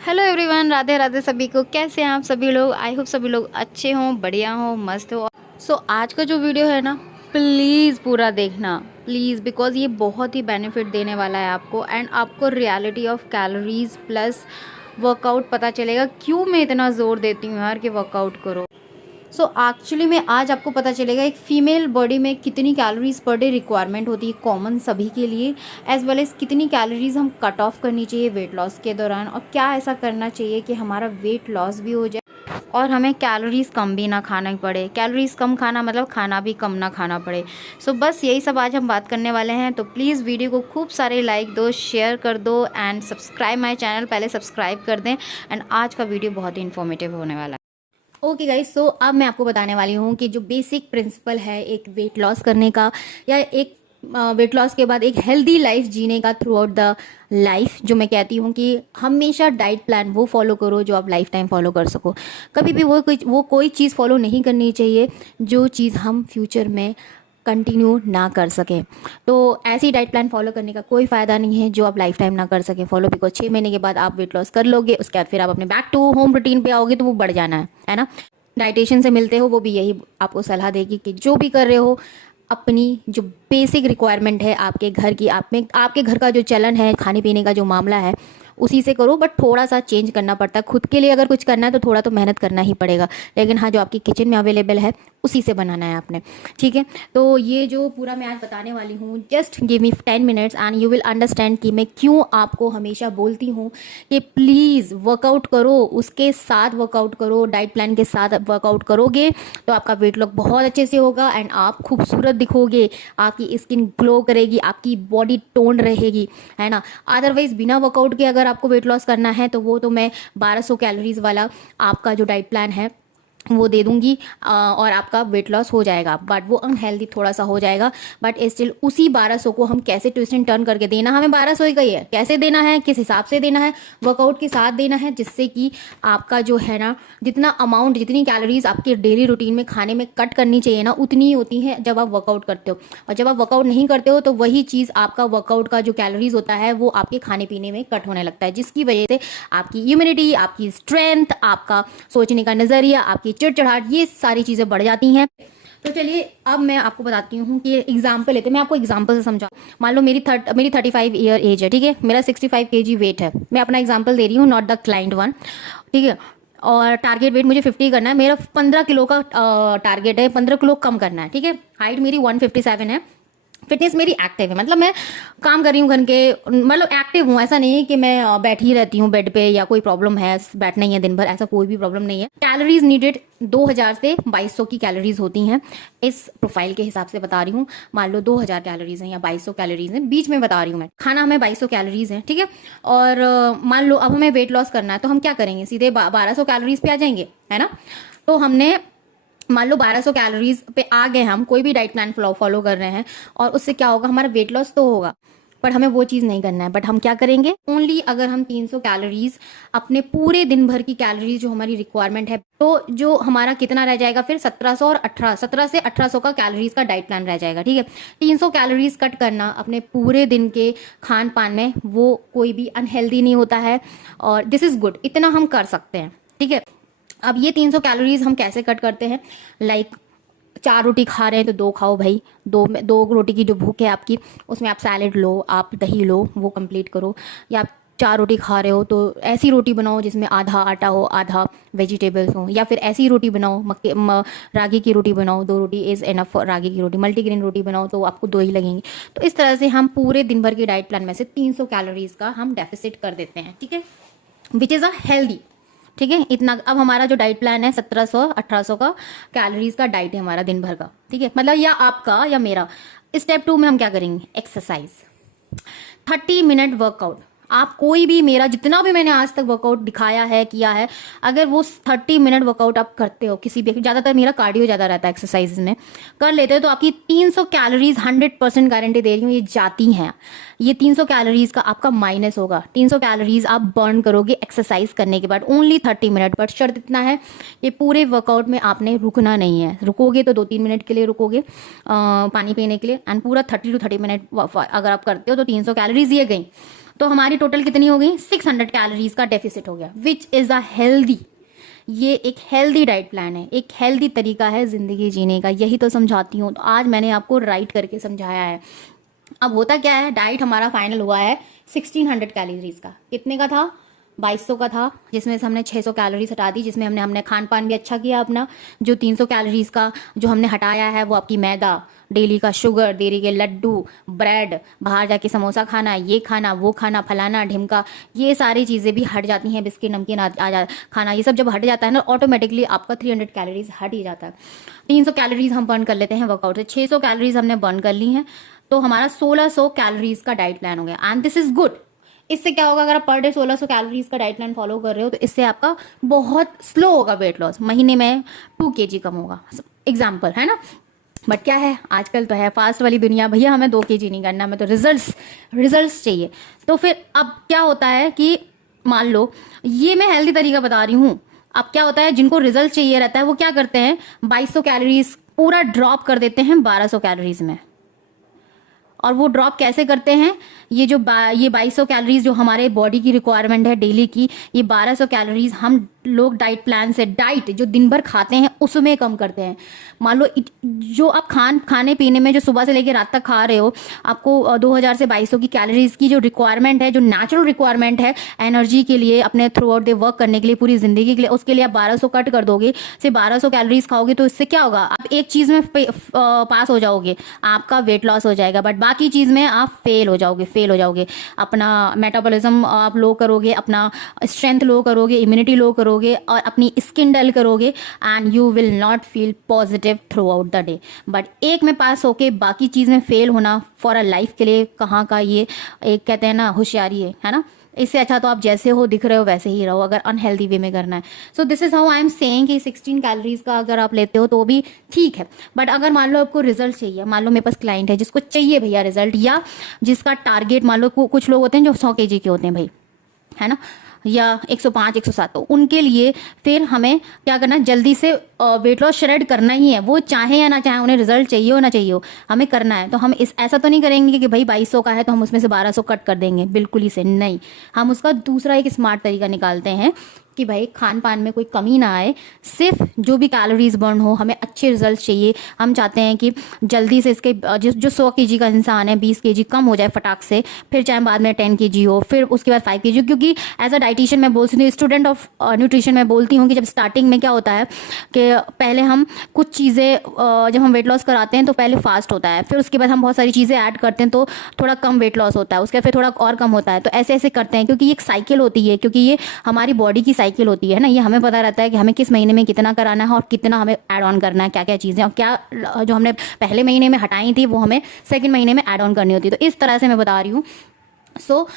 Hello everyone, Radhe Radhe सभी को। कैसे हैं आप सभी लोग? आई होप सभी लोग अच्छे हों, बढ़िया हों, मस्त हो। सो आज का जो वीडियो है ना, प्लीज़ पूरा देखना प्लीज़, बिकॉज़ ये बहुत ही बेनिफिट देने वाला है आपको एंड आपको reality of calories plus workout पता चलेगा। क्यों मैं इतना ज़ोर देती हूँ यार कि वर्कआउट करो। सो एक्चुअली में आज आपको पता चलेगा एक फ़ीमेल बॉडी में कितनी कैलोरीज पर डे रिक्वायरमेंट होती है कॉमन सभी के लिए, एज वेल एज़ कितनी कैलोरीज हम कट ऑफ करनी चाहिए वेट लॉस के दौरान, और क्या ऐसा करना चाहिए कि हमारा वेट लॉस भी हो जाए और हमें कैलोरीज कम भी ना खाना पड़े। कैलोरीज कम खाना मतलब खाना भी कम ना खाना पड़े। सो बस यही सब आज हम बात करने वाले हैं। तो प्लीज़ वीडियो को खूब सारे लाइक दो, शेयर कर दो एंड सब्सक्राइब माई चैनल पहले सब्सक्राइब कर दें। एंड आज का वीडियो बहुत ही इन्फॉर्मेटिव होने वाला है। ओके गाइस, सो अब मैं आपको बताने वाली हूँ कि जो बेसिक प्रिंसिपल है एक वेट लॉस करने का, या एक वेट लॉस के बाद एक हेल्दी लाइफ जीने का थ्रू आउट द लाइफ, जो मैं कहती हूँ कि हमेशा डाइट प्लान वो फॉलो करो जो आप लाइफ टाइम फॉलो कर सको। कभी भी वो कोई चीज़ फॉलो नहीं करनी चाहिए जो चीज़ हम फ्यूचर में कंटिन्यू ना कर सकें। तो ऐसी डाइट प्लान फॉलो करने का कोई फ़ायदा नहीं है जो आप लाइफ टाइम ना कर सकें फॉलो, बिकॉज 6 महीने के बाद आप वेट लॉस कर लोगे, उसके बाद फिर आप अपने बैक टू होम रूटीन पे आओगे तो वो बढ़ जाना है ना। डाइटिशियन से मिलते हो, वो भी यही आपको सलाह देगी कि जो भी कर रहे हो अपनी जो बेसिक रिक्वायरमेंट है आपके घर की, आपके घर का जो चलन है, खाने पीने का जो मामला है, उसी से करो। बट थोड़ा सा चेंज करना पड़ता है खुद के लिए। अगर कुछ करना है तो थोड़ा तो मेहनत करना ही पड़ेगा, लेकिन हाँ, जो आपकी किचन में अवेलेबल है उसी से बनाना है आपने, ठीक है। तो ये जो पूरा मैं आज बताने वाली हूँ, just give me 10 minutes and you will understand कि मैं क्यों आपको हमेशा बोलती हूँ कि प्लीज़ वर्कआउट करो, उसके साथ वर्कआउट करो, डाइट प्लान के साथ वर्कआउट करोगे तो आपका वेट लॉस बहुत अच्छे से होगा एंड आप खूबसूरत दिखोगे, आपकी स्किन ग्लो करेगी, आपकी बॉडी टोन रहेगी, है ना। अदरवाइज बिना वर्कआउट के अगर आपको वेट लॉस करना है तो वो तो मैं 1200 कैलोरीज वाला आपका जो डाइट प्लान है वो दे दूंगी और आपका वेट लॉस हो जाएगा, बट वो अनहेल्दी थोड़ा सा हो जाएगा। बट स्टिल उसी 1200 को हम कैसे ट्विस्ट एंड टर्न करके देना, हमें 1200 ही का ही है, कैसे देना है, किस हिसाब से देना है, वर्कआउट के साथ देना है, जिससे कि आपका जो है ना, जितना अमाउंट, जितनी कैलोरीज आपके डेली रूटीन में खाने में कट करनी चाहिए ना, उतनी ही होती है जब आप वर्कआउट करते हो। और जब आप वर्कआउट नहीं करते हो तो वही चीज़, आपका वर्कआउट का जो कैलोरीज होता है वो आपके खाने पीने में कट होने लगता है, जिसकी वजह से आपकी इम्यूनिटी, आपकी स्ट्रेंथ, आपका सोचने का नज़रिया, आपकी चिड़चिड़ाहट, ये सारी चीज़ें बढ़ जाती हैं। तो चलिए अब मैं आपको बताती हूँ कि एग्जाम्पल लेते हैं। मैं आपको एग्जाम्पल से समझाऊँ। मान लो मेरी 35 ईयर एज है, ठीक है, मेरा 65 kg वेट है। मैं अपना एग्जाम्पल दे रही हूँ, नॉट द क्लाइंट वन, ठीक है। और टारगेट वेट मुझे 50 करना है, मेरा 15 किलो का टारगेट है, 15 किलो कम करना है, ठीक है। हाइट मेरी 157 है। फिटनेस मेरी एक्टिव है, मतलब मैं काम कर रही हूँ घर के, मतलब एक्टिव हूँ। ऐसा नहीं है कि मैं बैठी रहती हूँ बेड पे या कोई प्रॉब्लम है, बैठना ही है दिन भर, ऐसा कोई भी प्रॉब्लम नहीं है। कैलोरीज नीडेड 2000 से 2200 की कैलोरीज होती हैं, इस प्रोफाइल के हिसाब से बता रही हूँ। मान लो 2000 कैलोरीज हैं या 2200 कैलोरीज हैं, बीच में बता रही हूँ मैं। खाना हमें 2200 कैलोरीज है, ठीक है। और मान लो अब हमें वेट लॉस करना है तो हम क्या करेंगे, सीधे 1200 कैलोरीज पे आ जाएंगे, है ना। तो हमने मान लो 1200 कैलोरीज पे आ गए, हम कोई भी डाइट प्लान फॉलो कर रहे हैं, और उससे क्या होगा, हमारा वेट लॉस तो होगा, पर हमें वो चीज़ नहीं करना है। बट हम क्या करेंगे, ओनली अगर हम 300 कैलोरीज अपने पूरे दिन भर की कैलोरीज जो हमारी रिक्वायरमेंट है, तो जो हमारा कितना रह जाएगा फिर 1700 और 17 से 1800 का कैलोरीज का डाइट प्लान रह जाएगा, ठीक है। 300 कैलोरीज कट करना अपने पूरे दिन के खान पान में, वो कोई भी अनहेल्दी नहीं होता है, और दिस इज गुड, इतना हम कर सकते हैं, ठीक है। अब ये 300 कैलोरीज हम कैसे कट करते हैं, लाइक 4 रोटी खा रहे हैं तो 2 खाओ भाई, दो रोटी की जो भूख है आपकी, उसमें आप सैलेड लो, आप दही लो, वो कंप्लीट करो। या आप 4 रोटी खा रहे हो तो ऐसी रोटी बनाओ जिसमें आधा आटा हो, आधा वेजिटेबल्स हो, या फिर ऐसी रोटी बनाओ, रागी की रोटी बनाओ, 2 रोटी इज़ एनफ फॉर रागी की रोटी। मल्टीग्रेन रोटी बनाओ तो आपको 2 ही लगेंगी। तो इस तरह से हम पूरे दिन भर के डाइट प्लान में से 300 कैलोरीज का हम डेफिसिट कर देते हैं, ठीक है, विच इज़ अ हेल्दी, ठीक है। इतना अब हमारा जो डाइट प्लान है 1700 1800 का कैलोरीज का डाइट है हमारा दिन भर का, ठीक है, मतलब या आपका या मेरा। स्टेप 2 में हम क्या करेंगे, एक्सरसाइज, 30 मिनट वर्कआउट। आप कोई भी, मेरा जितना भी मैंने आज तक वर्कआउट दिखाया है, किया है, अगर वो 30 मिनट वर्कआउट आप करते हो किसी भी, ज़्यादातर मेरा कार्डियो ज़्यादा रहता है, एक्सरसाइज में कर लेते हो, तो आपकी 300 कैलोरीज 100% गारंटी दे रही हूँ ये जाती हैं। ये 300 कैलोरीज का आपका माइनस होगा, 300 कैलोरीज आप बर्न करोगे एक्सरसाइज करने के बाद, ओनली 30 मिनट। बट शर्त इतना है, ये पूरे वर्कआउट में आपने रुकना नहीं है। रुकोगे तो 2-3 मिनट के लिए रुकोगे पानी पीने के लिए, एंड पूरा 30 to 30 मिनट अगर आप करते हो तो 300 कैलोरीज ये गई। तो हमारी टोटल कितनी हो गई, 600 कैलोरीज का डेफिसिट हो गया, विच इज़ अ हेल्दी, ये एक हेल्दी डाइट प्लान है, एक हेल्दी तरीका है ज़िंदगी जीने का, यही तो समझाती हूँ। तो आज मैंने आपको राइट करके समझाया है। अब होता क्या है, डाइट हमारा फाइनल हुआ है 1600 कैलोरीज का। कितने का था, 2200 का था, जिसमें से हमने 600 कैलोरीज हटा दी, जिसमें हमने हमने खान पान भी अच्छा किया अपना। जो 300 कैलोरीज का जो हमने हटाया है वो आपकी मैदा, डेली का शुगर, डेली के लड्डू, ब्रेड, बाहर जाके समोसा खाना, ये खाना, वो खाना, फलाना ढिमका, ये सारी चीज़ें भी हट जाती हैं। बिस्किट नमकीन खाना, ये सब जब हट जाता है ना, ऑटोमेटिकली आपका 300 कैलोरीज हट ही जाता है। 300 कैलोरीज हम बर्न कर लेते हैं वर्कआउट से, 600 कैलोरीज हमने बर्न कर ली हैं, तो हमारा 1600 कैलोरीज का डाइट प्लान हो गया। And this is good. इससे क्या होगा, अगर आप पर डे 1600 कैलोरीज का डाइट प्लान फॉलो कर रहे हो तो इससे आपका बहुत स्लो होगा वेट लॉस, महीने में 2 kg कम होगा, एग्जाम्पल है ना। बट क्या है, आजकल तो है फास्ट वाली दुनिया, भैया हमें 2 kg नहीं करना, हमें तो रिजल्ट्स चाहिए। तो फिर अब क्या होता है कि मान लो, ये मैं हेल्दी तरीका बता रही हूँ। अब क्या होता है, जिनको रिजल्ट चाहिए रहता है वो क्या करते हैं, 2200 कैलोरीज पूरा ड्रॉप कर देते हैं 1200 कैलोरीज में। और वो ड्रॉप कैसे करते हैं, ये 2200 कैलोरीज जो हमारे बॉडी की रिक्वायरमेंट है डेली की, ये 1200 कैलोरीज हम लोग डाइट प्लान से, डाइट जो दिन भर खाते हैं उसमें कम करते हैं। मान लो जो आप खाने पीने में जो सुबह से लेकर रात तक खा रहे हो, आपको 2000 से 2200 की कैलोरीज की जो रिक्वायरमेंट है, जो नेचुरल रिक्वायरमेंट है एनर्जी के लिए, अपने थ्रू आउट डे वर्क करने के लिए, पूरी जिंदगी के लिए, उसके लिए आप 1200 कट कर दोगे, सिर्फ 1200 कैलोरीज खाओगे, तो इससे क्या होगा, आप एक चीज़ में पास हो जाओगे, आपका वेट लॉस हो जाएगा, बट बाकी चीज़ में आप फेल हो जाओगे। अपना मेटाबॉलिज्म आप लो करोगे, अपना स्ट्रेंथ लो करोगे, इम्यूनिटी लो करोगे, और अपनी स्किन डल करोगे, and you will not feel positive through out the day. But एक में पास होके बाकी चीज़ में फेल होना फॉर अ लाइफ के लिए कहाँ का, ये एक कहते हैं ना होशियारी है ना। इससे अच्छा तो आप जैसे हो दिख रहे हो वैसे ही रहो, अगर अनहेल्दी वे में करना है। So this is how I am saying कि 16 कैलोरीज का अगर आप लेते हो तो भी ठीक है। बट अगर मान लो आपको रिजल्ट चाहिए, मान लो मेरे पास क्लाइंट है जिसको चाहिए भैया रिजल्ट, या जिसका टारगेट, मान लो कुछ लोग होते हैं जो 100 kg के होते हैं भाई, है ना, या 105 107, तो उनके लिए फिर हमें क्या करना है, जल्दी से वेट लॉस श्रेड करना ही है, वो चाहे या ना चाहे, उन्हें रिजल्ट चाहिए हो ना चाहिए हो, हमें करना है। तो हम ऐसा तो नहीं करेंगे कि भाई 2200 का है तो हम उसमें से 1200 कट कर देंगे, बिल्कुल ही से नहीं। हम उसका दूसरा एक स्मार्ट तरीका निकालते हैं कि भाई खान पान में कोई कमी ना आए, सिर्फ जो भी कैलोरीज बर्न हो, हमें अच्छे रिजल्ट चाहिए। हम चाहते हैं कि जल्दी से इसके जो 100 kg का इंसान है 20 kg कम हो जाए फटाक से, फिर चाहे बाद में 10 kg हो, फिर उसके बाद 5 kg। क्योंकि एज अ डाइटिशियन मैं बोलती हूँ, स्टूडेंट ऑफ न्यूट्रिशन मैं बोलती हूँ कि जब स्टार्टिंग में क्या होता है कि पहले हम कुछ चीज़ें, जब हम वेट लॉस कराते हैं तो पहले फास्ट होता है, फिर उसके बाद हम बहुत सारी चीज़ें ऐड करते हैं तो थोड़ा कम वेट लॉस होता है, उसके बाद फिर थोड़ा और कम होता है। तो ऐसे ऐसे करते हैं, क्योंकि ये एक साइकिल होती है, क्योंकि ये हमारी बॉडी की साइकिल होती है ना। ये हमें पता रहता है कि हमें किस महीने में कितना कराना है और कितना हमें ऐड ऑन करना है, क्या क्या चीज़ें, और क्या जो हमने पहले महीने में हटाई थी वो हमें सेकंड महीने में ऐड ऑन करनी होती है। तो इस तरह से मैं बता रही हूँ। सो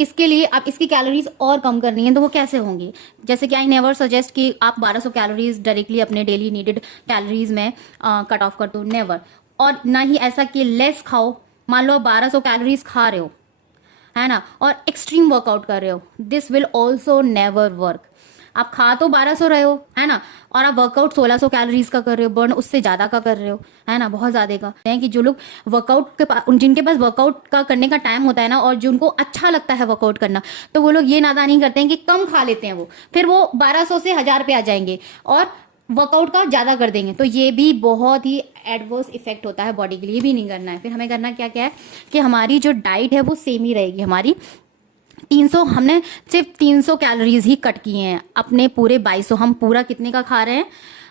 इसके लिए आप इसकी कैलोरीज और कम करनी है तो वो कैसे होंगी, जैसे कि आई नेवर सजेस्ट कि आप 1200 कैलोरीज डायरेक्टली अपने डेली नीडेड कैलोरीज में कट ऑफ कर दो, नेवर। और ना ही ऐसा कि लेस खाओ। मान लो 1200 कैलोरीज खा रहे हो, है ना, और एक्सट्रीम वर्कआउट कर रहे हो, this will also never work. आप खा तो 1200 रहे हो, है ना, और आप वर्कआउट 1600 कैलोरीज का कर रहे हो, बर्न उससे ज़्यादा का कर रहे हो, है ना, बहुत ज़्यादा का है। कि जो लोग वर्कआउट के पास, जिनके पास वर्कआउट का करने का टाइम होता है ना, और जिनको अच्छा लगता है वर्कआउट करना, तो वो लोग ये नादानी करते हैं कि कम खा लेते हैं, वो फिर वो 1200 से 1000 पे आ जाएंगे और वर्कआउट का ज़्यादा कर देंगे। तो ये भी बहुत ही एडवर्स इफेक्ट होता है बॉडी के लिए, भी नहीं करना है। फिर हमें करना क्या क्या है कि हमारी जो डाइट है वो सेम ही रहेगी। हमारी 300, हमने सिर्फ 300 कैलोरीज ही कट किए हैं अपने पूरे 2200। हम पूरा कितने का खा रहे हैं,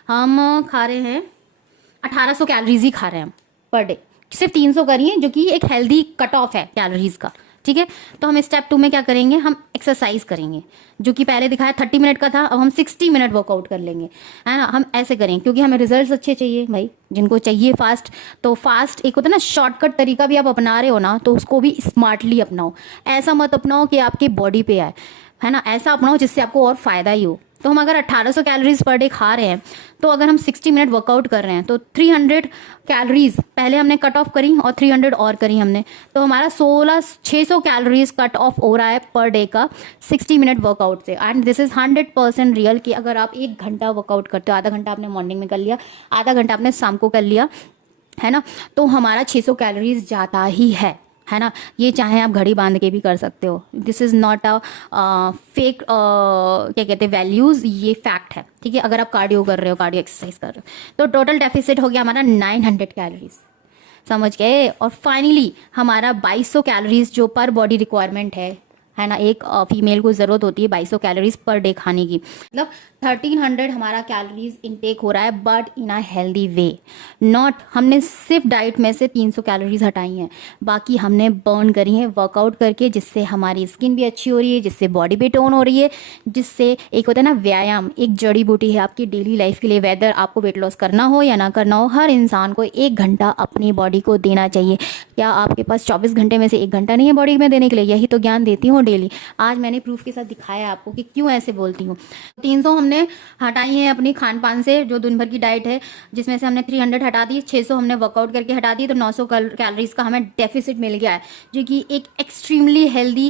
हम खा रहे हैं 1800 कैलोरीज ही खा रहे हैं पर डे, सिर्फ 300 करिए, जो कि एक हेल्दी कट ऑफ है कैलोरीज का, ठीक है। तो हम स्टेप 2 में क्या करेंगे, हम एक्सरसाइज करेंगे, जो कि पहले दिखाया 30 मिनट का था, अब हम 60 मिनट वर्कआउट कर लेंगे, है ना। हम ऐसे करेंगे क्योंकि हमें रिजल्ट्स अच्छे चाहिए भाई, जिनको चाहिए फास्ट। तो फास्ट एक होता है ना शॉर्टकट तरीका, भी आप अपना रहे हो ना तो उसको भी स्मार्टली अपनाओ। ऐसा मत अपनाओ कि आपकी बॉडी पे आए, है ना, ऐसा अपनाओ जिससे आपको और फायदा ही हो। तो हम अगर 1800 कैलोरीज पर डे खा रहे हैं, तो अगर हम 60 मिनट वर्कआउट कर रहे हैं तो 300 कैलोरीज पहले हमने कट ऑफ करी और 300 और करी हमने, तो हमारा 600 कैलोरीज कट ऑफ हो रहा है पर डे का 60 मिनट वर्कआउट से। एंड दिस इज 100% रियल कि अगर आप 1 घंटा वर्कआउट करते हो, आधा घंटा आपने मॉर्निंग में कर लिया, आधा घंटा आपने शाम को कर लिया, है ना, तो हमारा 600 कैलोरीज जाता ही है है ना। ये चाहे आप घड़ी बांध के भी कर सकते हो, this is not a fake क्या कहते हैं वैल्यूज़, ये फैक्ट है, ठीक है। अगर आप कार्डियो कर रहे हो, कार्डियो एक्सरसाइज कर रहे हो, तो टोटल डेफिसिट हो गया हमारा 900 कैलोरीज, समझ गए। और फाइनली हमारा 2200 कैलोरीज जो पर बॉडी रिक्वायरमेंट है ना, एक फीमेल को ज़रूरत होती है 2200 कैलोरीज पर डे खाने की, मतलब 1300 हमारा कैलोरीज इनटेक हो रहा है, but in a healthy way. Not हमने सिर्फ डाइट में से 300 कैलोरीज हटाई हैं, बाकी हमने बर्न करी हैं वर्कआउट करके, जिससे हमारी स्किन भी अच्छी हो रही है, जिससे बॉडी भी टोन हो रही है, जिससे एक होता है ना व्यायाम, एक जड़ी बूटी है आपकी डेली लाइफ के लिए। वेदर आपको वेट लॉस करना हो या ना करना हो, हर इंसान को 1 घंटा अपनी बॉडी को देना चाहिए। क्या आपके पास 24 घंटे में से 1 घंटा नहीं है बॉडी में देने के लिए? यही तो ज्ञान देती हूँ डेली। आज मैंने प्रूफ के साथ दिखाया आपको कि क्यों ऐसे बोलती हूँ। 300 हमने हटाई है अपनी खान पान से, जो दिन भर की डाइट है, जिसमें से हमने 300 हटा दी, 600 हमने वर्कआउट करके हटा दी, तो 900 कैलोरीज का हमें डेफिसिट मिल गया है, जो कि एक एक्सट्रीमली हेल्दी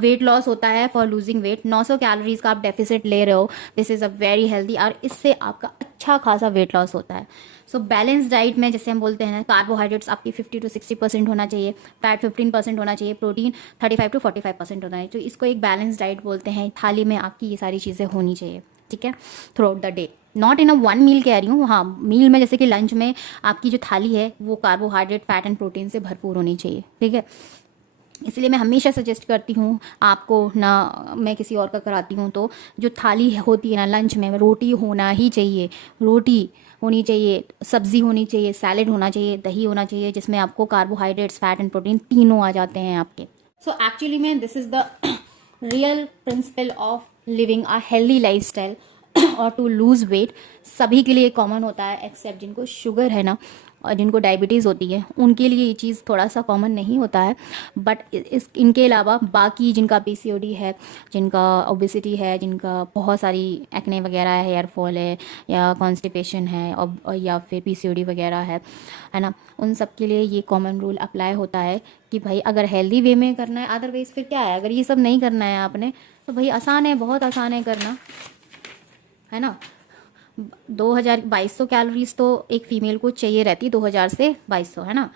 वेट लॉस होता है फॉर लूजिंग वेट। 900 कैलोरीज का आप डेफिसिट ले रहे हो, this is a very healthy, और इससे आपका अच्छा खासा वेट लॉस होता है। सो बैलेंस डाइट में जैसे हम बोलते हैं, कार्बोहाइड्रेट्स आपकी 50 to 60% होना चाहिए, फैट 15% होना चाहिए, प्रोटीन 35 to 45% होना चाहिए, तो इसको एक बैलेंस डाइट बोलते हैं। थाली में आपकी ये सारी चीज़ें होनी चाहिए, ठीक है, throughout the day, not in a 1 meal कह रही हूँ। हाँ, मील में जैसे कि लंच में आपकी जो थाली है वो कार्बोहाइड्रेट, फैट एंड प्रोटीन से भरपूर होनी चाहिए, ठीक है। इसलिए मैं हमेशा सजेस्ट करती हूँ आपको ना, मैं किसी और का कराती हूँ, तो जो थाली होती है ना लंच में, रोटी होना ही चाहिए, रोटी होनी चाहिए, सब्जी होनी चाहिए, सैलेड होना चाहिए, दही होना चाहिए, जिसमें आपको कार्बोहाइड्रेट्स, फैट एंड प्रोटीन तीनों आ जाते हैं आपके। सो एक्चुअली में this is the real principle of living a healthy lifestyle और टू लूज़ वेट। सभी के लिए कॉमन होता है, एक्सेप्ट जिनको शुगर है ना और जिनको डायबिटीज़ होती है, उनके लिए ये चीज़ थोड़ा सा कॉमन नहीं होता है। बट इनके अलावा बाकी जिनका पीसीओडी है, जिनका ओबेसिटी है, जिनका बहुत सारी एक्ने वगैरह है, हेयर फॉल है, या कॉन्स्टिपेशन है, और या फिर पीसीओडी वगैरह है ना, उन सब के लिए ये कॉमन रूल अप्लाई होता है कि भाई अगर हेल्दी वे में करना है, अदरवाइज़ फिर क्या है, अगर ये सब नहीं करना है आपने, तो भाई आसान है, बहुत आसान है करना, है ना। 2200 कैलोरीज तो एक फ़ीमेल को चाहिए रहती, 2000 से 2200, है ना।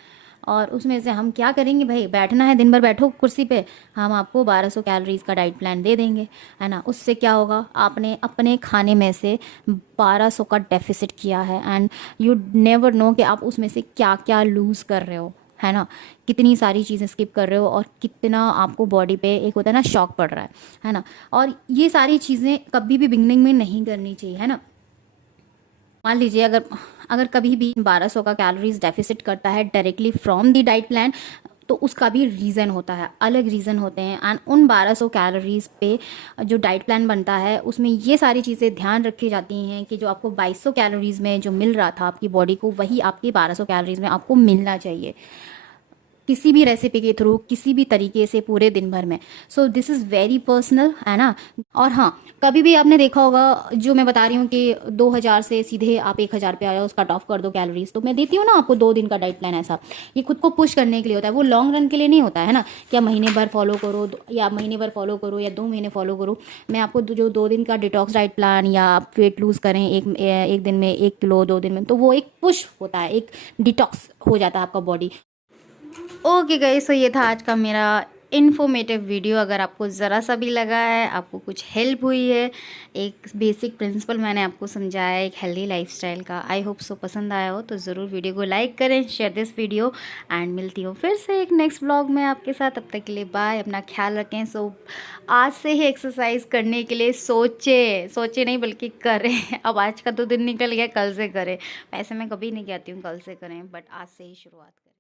और उसमें से हम क्या करेंगे भाई, बैठना है, दिन भर बैठो कुर्सी पे, हम आपको 1200 कैलोरीज का डाइट प्लान दे देंगे, है ना। उससे क्या होगा, आपने अपने खाने में से 1200 का डेफिसिट किया है, एंड यू नेवर नो कि आप उसमें से क्या क्या लूज़ कर रहे हो, है ना, कितनी सारी चीज़ें स्किप कर रहे हो, और कितना आपको बॉडी पे एक होता है ना शॉक पड़ रहा है ना। और ये सारी चीज़ें कभी भी बिगनिंग में नहीं करनी चाहिए, है ना। मान लीजिए अगर अगर कभी भी 1200 का कैलोरीज डेफिसिट करता है directly from the diet plan, तो उसका भी रीज़न होता है, अलग रीज़न होते हैं। एंड उन 1200 कैलोरीज पे जो डाइट प्लान बनता है, उसमें ये सारी चीज़ें ध्यान रखी जाती हैं कि जो आपको 2200 कैलोरीज में जो मिल रहा था आपकी बॉडी को, वही आपकी 1200 कैलोरीज में आपको मिलना चाहिए, किसी भी रेसिपी के थ्रू, किसी भी तरीके से, पूरे दिन भर में। So this is very personal, है ना। और हाँ, कभी भी आपने देखा होगा, जो मैं बता रही हूँ कि 2000 से सीधे आप 1000 पे आ जाओ, उसका कट ऑफ कर दो कैलोरीज, तो मैं देती हूँ ना आपको 2 दिन का डाइट प्लान। ऐसा ये खुद को पुश करने के लिए होता है, वो लॉन्ग रन के लिए नहीं होता है ना, क्या महीने भर फॉलो करो, या महीने भर फॉलो करो, या 2 महीने फॉलो करो। मैं आपको जो 2 दिन का डिटॉक्स डाइट प्लान, या आप वेट लूज़ करें एक दिन में 1 किलो, 2 दिन में, तो वो एक पुश होता है, एक डिटॉक्स हो जाता है आपका बॉडी। ओके गाइस, तो ये था आज का मेरा इन्फॉर्मेटिव वीडियो। अगर आपको ज़रा सा भी लगा है, आपको कुछ हेल्प हुई है, एक बेसिक प्रिंसिपल मैंने आपको समझाया एक हेल्दी लाइफस्टाइल का, आई होप सो पसंद आया हो, तो ज़रूर वीडियो को लाइक करें, शेयर दिस वीडियो, एंड मिलती हूँ फिर से एक नेक्स्ट ब्लॉग में आपके साथ। तब तक के लिए बाय, अपना ख्याल रखें। सो आज से ही एक्सरसाइज करने के लिए सोचे नहीं बल्कि करें। अब आज का तो दिन निकल गया, कल से करें। वैसे मैं कभी नहीं कहती हूँ कल से करें, बट आज से ही शुरुआत करें।